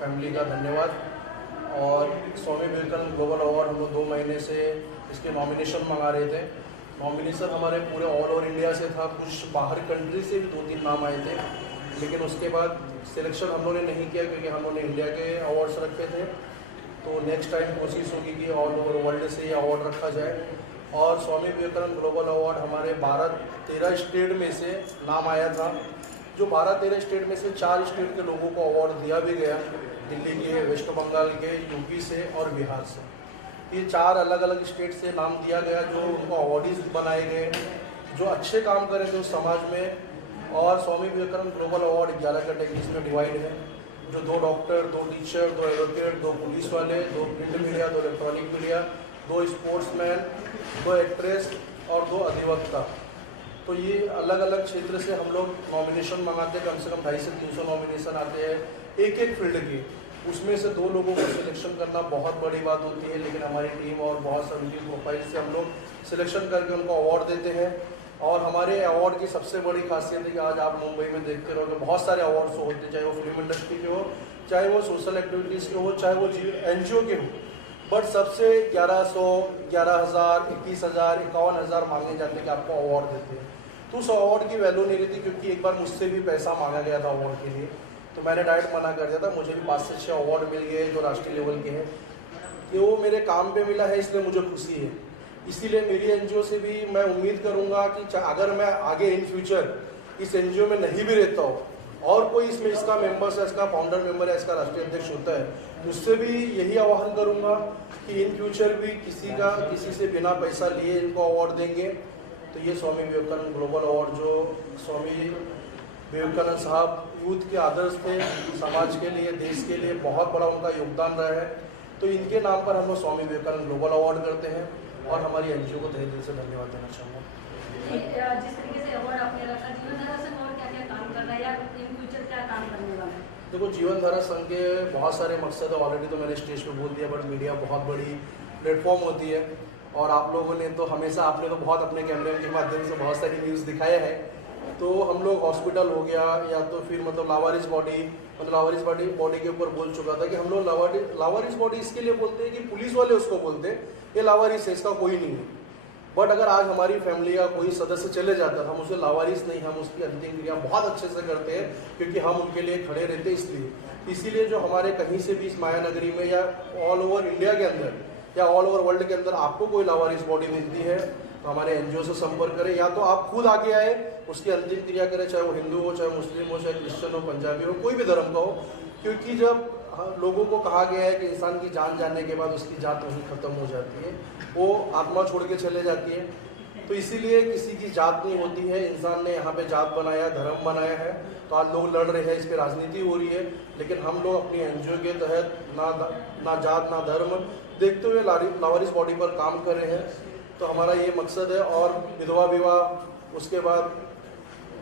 Family का धन्यवाद। और स्वामी विवेकानंद ग्लोबल अवार्ड हम लोग 2 महीने से इसके नॉमिनेशन मंगा रहे थे। नॉमिनेशन हमारे पूरे ऑल ओवर इंडिया से था, कुछ बाहर कंट्री से भी 2-3 नाम आए थे, लेकिन उसके बाद सिलेक्शन हम लोगों ने नहीं किया क्योंकि हम लोगों ने इंडिया के अवार्ड्स रखे थे। तो नेक्स्ट टाइम कोशिश होगी कि ऑल ओवर वर्ल्ड से ये अवार्ड रखा जाए। और स्वामी विवेकानंद ग्लोबल अवार्ड हमारे 12-13 स्टेट में से नाम आया था, जो 12-13 स्टेट में से 4 स्टेट के लोगों को अवार्ड दिया भी गया, दिल्ली के, वेस्ट बंगाल के, यूपी से और बिहार से। ये 4 अलग अलग स्टेट से नाम दिया गया जो उनको अवार्डीज बनाए गए, जो अच्छे काम करें थे उस समाज में। और Swami Vivekananda global award 11 categories में डिवाइड है, जो 2 डॉक्टर, 2 टीचर, 2 एडवोकेट, 2 पुलिस वाले, 2 print media, 2 electronic media, 2 sportsman, 2 actress और 2 अधिवक्ता। तो ये अलग अलग क्षेत्र से हम लोग नॉमिनेशन मंगाते हैं, कम से कम 250 से 300 नॉमिनेशन आते हैं एक एक फील्ड के। उसमें से 2 लोगों को सिलेक्शन करना बहुत बड़ी बात होती है, लेकिन हमारी टीम और बहुत सारी प्रोफाइल से हम लोग सिलेक्शन करके उनको अवार्ड देते हैं। और हमारे अवार्ड की सबसे बड़ी खासियत है कि आज आप मुंबई में देखते रहोगे बहुत सारे अवार्ड्स होते हैं, चाहे वो फिल्म इंडस्ट्री के हो, चाहे वो सोशल एक्टिविटीज़ के हो, चाहे वो NGO के हो, बट सबसे 1100, 11,000, 21,000, 51,000 मांगे जाते हैं कि आपको अवार्ड देते हैं। तो उस अवार्ड की वैल्यू नहीं रहती, क्योंकि एक बार मुझसे भी पैसा मांगा गया था अवार्ड के लिए, तो मैंने डायरेक्ट मना कर दिया था। मुझे भी 5 से 6 अवार्ड मिल गए जो राष्ट्रीय लेवल के हैं, कि वो मेरे काम पे मिला है, इसलिए मुझे खुशी है। इसीलिए मेरी NGO से भी मैं उम्मीद करूंगा कि अगर मैं आगे इन फ्यूचर इस NGO में नहीं भी रहता हूँ और कोई इसमें इसका मेंबर्स है, इसका फाउंडर मेंबर है, इसका राष्ट्रीय अध्यक्ष होता है, उससे भी यही आह्वान करूंगा कि इन फ्यूचर भी किसी से बिना पैसा लिए इनको अवार्ड देंगे। तो ये स्वामी विवेकानंद ग्लोबल अवार्ड, जो स्वामी विवेकानंद साहब यूथ के आदर्श थे, समाज के लिए, देश के लिए बहुत बड़ा उनका योगदान रहा है। तो इनके नाम पर हम लोग स्वामी विवेकानंद ग्लोबल अवार्ड करते हैं और हमारी NGO को तहे दिल से धन्यवाद देना चाहूँगा। जिस तरीके से अवार्ड आपने रखा, जीवनधारा संघ और क्या क्या काम कर रहा है या इन फ्यूचर क्या काम करने वाला है? देखो, जीवनधारा संघ के बहुत सारे मकसद है, ऑलरेडी तो मैंने स्टेज पे बोल दिया, बट मीडिया बहुत बड़ी प्लेटफॉर्म होती है और आप लोगों ने तो हमेशा, आपने तो बहुत अपने कैमरे के माध्यम से बहुत सारी न्यूज़ दिखाया है। तो हम लोग हॉस्पिटल हो गया या तो फिर मतलब लावारिस बॉडी के ऊपर बोल चुका था कि हम लोग लावारिस बॉडी इसके लिए बोलते हैं कि पुलिस वाले उसको बोलते हैं ये लावारिस है, इसका कोई नहीं है। बट अगर आज हमारी फैमिली का कोई सदस्य चले जाता है, हम उसे लावारिस नहीं, हम उसकी अंतिम क्रिया बहुत अच्छे से करते हैं, क्योंकि हम उनके लिए खड़े रहते हैं। इसीलिए जो हमारे कहीं से भी इस माया नगरी में या ऑल ओवर इंडिया के अंदर या ऑल ओवर वर्ल्ड के अंदर आपको कोई लावारिस बॉडी मिलती है तो हमारे NGO से संपर्क करें, या तो आप खुद आगे आए, उसकी अंतिम क्रिया करें, चाहे वो हिंदू हो, चाहे मुस्लिम हो, चाहे क्रिश्चियन हो, पंजाबी हो, कोई भी धर्म का हो। क्योंकि जब लोगों को कहा गया है कि इंसान की जान जाने के बाद उसकी जात वहीं खत्म हो जाती है, वो आत्मा छोड़ के चले जाती है। तो इसीलिए किसी की जात नहीं होती है, इंसान ने यहाँ पे जात बनाया, धर्म बनाया है। तो आज लोग लड़ रहे हैं, इस पर राजनीति हो रही है, लेकिन हम लोग अपनी NGO के तहत ना जात ना धर्म देखते हुए लावारिस बॉडी पर काम कर रहे हैं। तो हमारा ये मकसद है। और विधवा विवाह, उसके बाद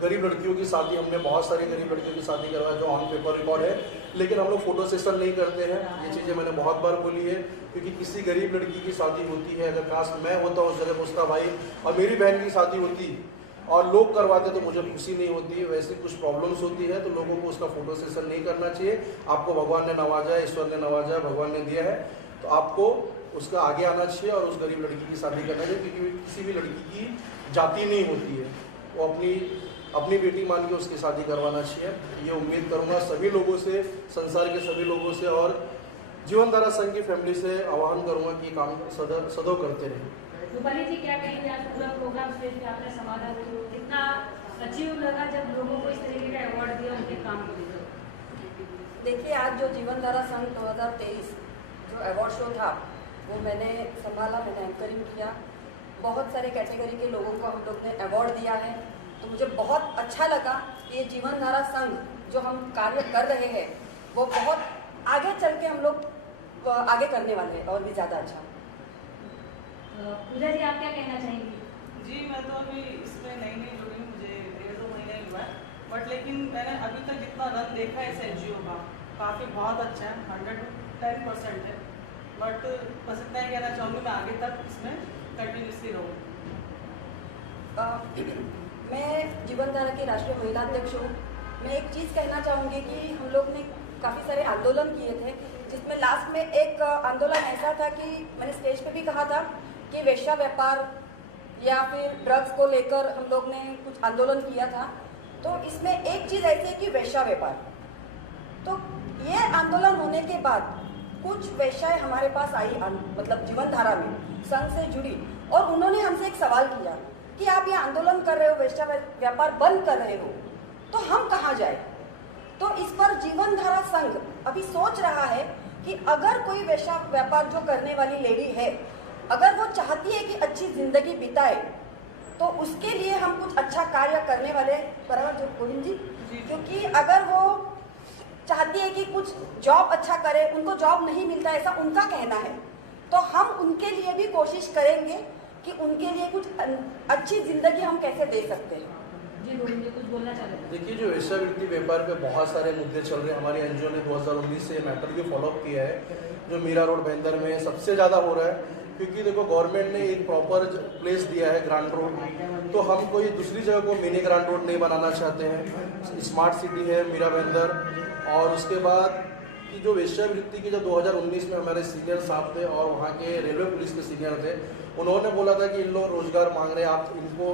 गरीब लड़कियों की शादी, हमने बहुत सारी गरीब लड़कियों की शादी करवाई जो ऑन पेपर रिकॉर्ड है, लेकिन हम लोग फोटो सेशन नहीं करते हैं। ये चीज़ें मैंने बहुत बार बोली है, क्योंकि किसी गरीब लड़की की शादी होती है, अगर काश मैं होता उस जगह उसका भाई और मेरी बहन की शादी होती और लोग करवाते तो मुझे खुशी नहीं होती। वैसे कुछ प्रॉब्लम्स होती है, तो लोगों को उसका फोटो सेशन नहीं करना चाहिए। आपको भगवान ने नवाजा है, ईश्वर ने नवाजा है, भगवान ने दिया है, तो आपको उसका आगे आना चाहिए और उस गरीब लड़की की शादी करना चाहिए, क्योंकि किसी भी लड़की की जाति नहीं होती है, वो अपनी बेटी मान के उसकी शादी करवाना चाहिए। ये उम्मीद करूंगा सभी लोगों से, संसार के सभी लोगों से और जीवनधारा संघ की फैमिली से आह्वान करूंगा कि काम सदैव करते रहें। रूपाली जी, क्या कहेंगे? आज पूरा प्रोग्राम स्टेज पे आपने संभाला, कितना अचीव लगा जब लोगों को इस तरीके का अवार्ड दिया उनके काम के लिए? देखिए, आज जो जीवनधारा संघ 2023 जो अवार्ड शो था वो मैंने संभाला, मैंने एंकरिंग किया। बहुत सारे कैटेगरी के लोगों को हम लोग ने अवार्ड दिया है, तो मुझे बहुत अच्छा लगा कि ये जीवनधारा संघ जो हम कार्य कर रहे हैं वो बहुत आगे चल के हम लोग आगे करने वाले हैं और भी ज़्यादा अच्छा। पूजा जी, आप क्या कहना चाहेंगी? जी, मैं तो अभी इसमें नई जुड़ी, मुझे 1.5-2 महीने ही हुआ है, बट लेकिन मैंने अभी तक जितना रन देखा है इस NGO का, काफ़ी बहुत अच्छा है, 110% है। बट बस इतना ही कहना चाहूँगी, मैं आगे तक इसमें कंटिन्यूसली रहूँ। मैं जीवनधारा की राष्ट्रीय महिला अध्यक्ष हूँ। मैं एक चीज़ कहना चाहूँगी कि हम लोग ने काफ़ी सारे आंदोलन किए थे, जिसमें लास्ट में एक आंदोलन ऐसा था कि मैंने स्टेज पे भी कहा था कि वेश्या व्यापार या फिर ड्रग्स को लेकर हम लोग ने कुछ आंदोलन किया था। तो इसमें एक चीज़ ऐसी है कि वेश्या व्यापार, तो ये आंदोलन होने के बाद कुछ वेश्याएं हमारे पास आई, मतलब जीवन धारा में संघ से जुड़ी, और उन्होंने हमसे एक सवाल किया कि आप ये आंदोलन कर रहे हो, वेश्या व्यापार बंद कर रहे हो, तो हम कहाँ जाए। तो इस पर जीवन धारा संघ अभी सोच रहा है कि अगर कोई वेश्या व्यापार जो करने वाली लेडी है, अगर वो चाहती है कि अच्छी जिंदगी बिताए, तो उसके लिए हम कुछ अच्छा कार्य करने वाले, बराबर जो गोविंद जी, क्योंकि अगर वो चाहती है कि कुछ जॉब अच्छा करे, उनको जॉब नहीं मिलता ऐसा उनका कहना है, तो हम उनके लिए भी कोशिश करेंगे कि उनके लिए कुछ अच्छी जिंदगी हम कैसे दे सकते हैं। जी गोविंद जी कुछ बोलना चाहते हैं? देखिए, जो वेश्यावृत्ति व्यापार पे बहुत सारे मुद्दे चल रहे हैं। हमारी एनजीओ ने 2019 से मैटर भी फॉलोअप किया है, जो मीरा रोड बैंदर में सबसे ज़्यादा हो रहा है, क्योंकि देखो गवर्नमेंट ने एक प्रॉपर प्लेस दिया है ग्रांड रोड, तो हम कोई दूसरी जगह को मिनी ग्रांड रोड नहीं बनाना चाहते हैं। स्मार्ट सिटी है मीरा बैंदर, और उसके बाद कि जो वेश्यावृत्ति की जब 2019 में हमारे सीनियर साहब थे और वहाँ के रेलवे पुलिस के सीनियर थे, उन्होंने बोला था कि इन लोग रोजगार मांग रहे हैं, आप इनको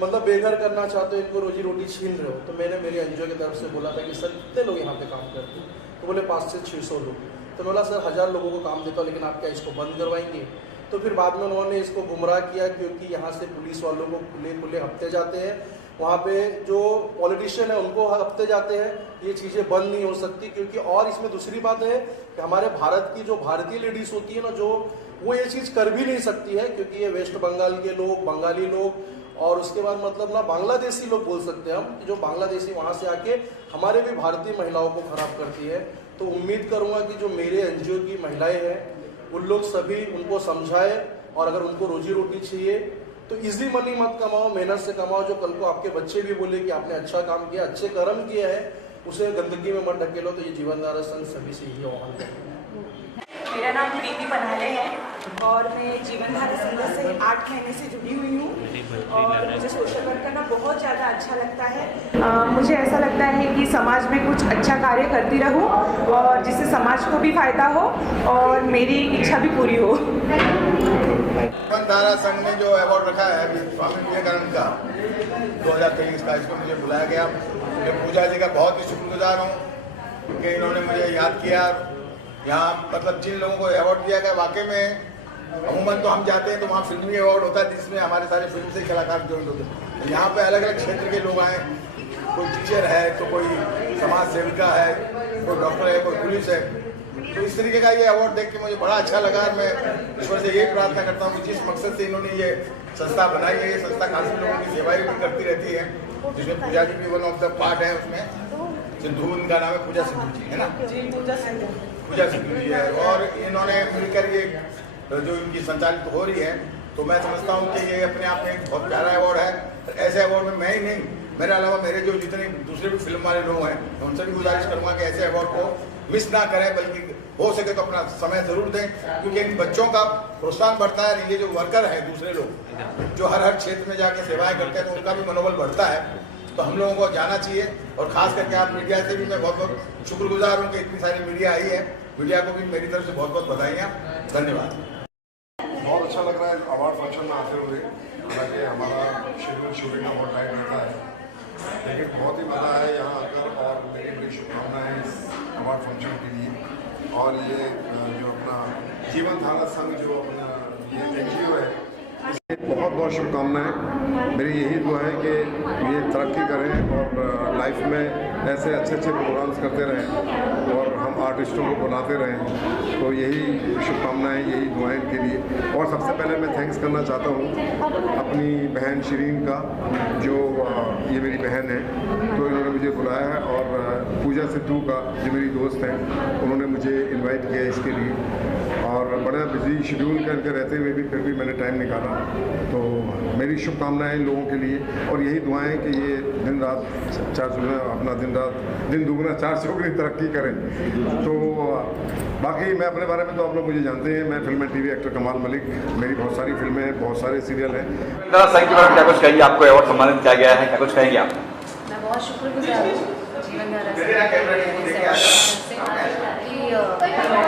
मतलब बेघर करना चाहते हो, इनको रोजी रोटी छीन रहे हो। तो मैंने मेरी एनजीओ की तरफ से बोला था कि सर कितने लोग यहाँ पे काम करते हैं, तो बोले 500 से 600 लोग। तो बोला सर 1000 लोगों को काम देता हूँ, लेकिन आप क्या इसको बंद करवाएंगे। तो फिर बाद में उन्होंने इसको गुमराह किया, क्योंकि यहाँ से पुलिस वालों को खुले हफ्ते जाते हैं, वहाँ पे जो पॉलिटिशियन है उनको हफ्ते जाते हैं, ये चीज़ें बंद नहीं हो सकती। क्योंकि और इसमें दूसरी बात है कि हमारे भारत की जो भारतीय लेडीज़ होती है ना, जो वो ये चीज़ कर भी नहीं सकती है, क्योंकि ये वेस्ट बंगाल के लोग, बंगाली लोग, और उसके बाद मतलब ना बांग्लादेशी लोग बोल सकते हैं हम, कि जो बांग्लादेशी वहाँ से आके हमारे भी भारतीय महिलाओं को खराब करती है। तो उम्मीद करूँगा कि जो मेरे एनजीओ की महिलाएं हैं उन लोग सभी उनको समझाए, और अगर उनको रोजी रोटी चाहिए तो इजी मनी मत कमाओ, मेहनत से कमाओ, जो कल को आपके बच्चे भी बोले कि आपने अच्छा काम किया, अच्छे कर्म किया है, उसे गंदगी में मत ढकेलो। तो ये जीवन धारा संघ सभी से यही आह्वान करेंगे। मेरा नाम प्रीति पनाले है और मैं जीवन धारा संघ से 8 महीने से जुड़ी हुई हूँ, और मुझे सोशल वर्क करना बहुत ज़्यादा अच्छा लगता है। मुझे ऐसा लगता है कि समाज में कुछ अच्छा कार्य करती रहूँ और जिससे समाज को भी फायदा हो और मेरी इच्छा भी पूरी हो। जीवन धारा संघ ने जो अवार्ड रखा है स्वामी विवेकानंद का 2023 का, इसमें मुझे बुलाया गया। मैं पूजा जी का बहुत ही शुक्रगुजार हूँ कि इन्होंने मुझे याद किया। यहाँ मतलब जिन लोगों को अवार्ड दिया गया, वाकई में अमूमन तो हम जाते हैं तो वहाँ फिल्मी अवार्ड होता है जिसमें हमारे सारे फिल्म से कलाकार ज्वाइन होते हैं। यहाँ पे अलग अलग क्षेत्र के लोग आए, कोई टीचर है तो कोई समाज सेविका है, कोई डॉक्टर है, कोई पुलिस है। तो इस तरीके का ये अवार्ड देख के मुझे बड़ा अच्छा लगा। मैं ईश्वर से यही प्रार्थना करता हूँ कि जिस मकसद से इन्होंने ये संस्था बनाई है, ये संस्था काफ़ी लोगों की सेवाएं भी करती रहती है, जिसमें पूजा जी भी वन ऑफ द पार्ट है। उसमें सिंधु, उनका नाम है पूजा सिंधु जी, है ना? जी पूजा सिंधु जी है, और इन्होंने मिलकर ये जो इनकी संचालित हो रही है, तो मैं समझता हूँ कि ये अपने आप में एक बहुत प्यारा अवार्ड है। ऐसे अवार्ड में मैं ही नहीं, मेरे अलावा मेरे जो जितने दूसरे भी फिल्म वाले लोग हैं, उनसे भी गुजारिश करूँगा कि ऐसे अवार्ड को मिस ना करें, बल्कि हो सके तो अपना समय जरूर दें, क्योंकि इन बच्चों का प्रोत्साहन बढ़ता है। ये जो वर्कर है दूसरे लोग जो हर क्षेत्र में जाके सेवाएं करते हैं, तो उनका भी मनोबल बढ़ता है। तो हम लोगों को जाना चाहिए, और खास करके आप मीडिया से भी मैं बहुत बहुत शुक्रगुजार हूँ कि इतनी सारी मीडिया आई है। मीडिया को भी मेरी तरफ से बहुत बहुत बधाइयाँ, धन्यवाद। बहुत अच्छा लग रहा है अवार्ड फंक्शन में आते हुए। हालांकि हमारा शेड्यूल शूटिंग का बहुत टाइम रहता है, लेकिन बहुत ही मज़ा है यहाँ आकर, और मेरी बड़ी शुभकामनाएं इस अवार्ड फंक्शन के लिए। और ये जो अपना जीवन धारा संघ जो अपना ये एनजीओ है, बहुत बहुत शुभकामनाएं। मेरी यही दुआ है कि ये तरक्की करें और लाइफ में ऐसे अच्छे अच्छे प्रोग्राम्स करते रहें और हम आर्टिस्टों को बुलाते रहें। तो यही शुभकामनाएं, यही दुआएं इनके लिए। और सबसे पहले मैं थैंक्स करना चाहता हूँ अपनी बहन शिरीन का, जो ये मेरी बहन है, तो इन्होंने मुझे बुलाया है, और पूजा सिद्धू का जो मेरी दोस्त हैं, उन्होंने मुझे इन्वाइट किया इसके लिए। और बड़ा बिजी शेड्यूल करके रहते हुए भी फिर भी मैंने टाइम निकाला। तो मेरी शुभकामनाएं लोगों के लिए, और यही दुआएं कि ये दिन रात अपना दिन दुगना चार चौगुनी तरक्की करें। तो बाकी मैं अपने बारे में तो आप लोग मुझे जानते हैं, मैं फिल्म एंड टीवी एक्टर कमाल मलिक, मेरी बहुत सारी फिल्में हैं, बहुत सारे सीरियल हैं। संघ के बारे में क्या कुछ कहिए, आपको अवार्ड सम्मानित किया गया है, क्या कुछ कहेंगे आप? मैं बहुत शुक्रगुजार हूँ जीवन धारा से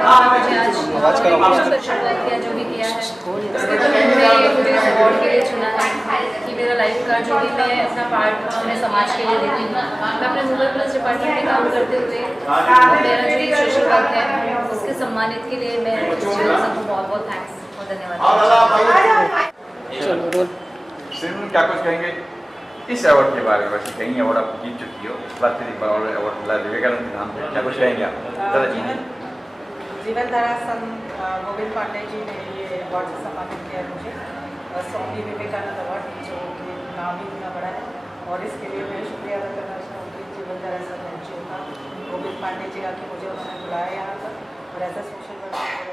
मुझे आज बहुत अच्छा किया जो भी किया है उसके लिए मुझे अवार्ड के लिए चुना है कि मेरा लाइफ का जो भी मैं अपना पार्ट अपने समाज के लिए देती हूँ। मैं अपने वुमेन प्लस डिपार्टमेंट में काम करते हुए मेरा जो भी सोशल वर्क है उसके सम्मानित के लिए मैं सबको बहुत बहुत थैंक्स और धन्यवाद। सिमरन क्या कुछ कहेंगे इस अवार्ड के बारे में? वैसे कहीं अवार्ड आप जीत चुकी हो, इस बार फिर एक बार और अवार्ड मिला विवेकानंद के नाम पे, क्या कुछ कहेंगे आप? जीवन धारा संघ गोविंद पांडे जी ने ये अवार्ड से सम्मानित किया मुझे, स्वामी विवेकानंद अवार्ड, जो कि नाम ही इतना बड़ा है। और इसके लिए मैं शुक्रिया अदा करना चाहूँगी जीवन धारा संघ एनजीओ का, गोविंद पांडे जी का कि मुझे उन्होंने बुलाया यहाँ पर और ऐसा सोशल वर्क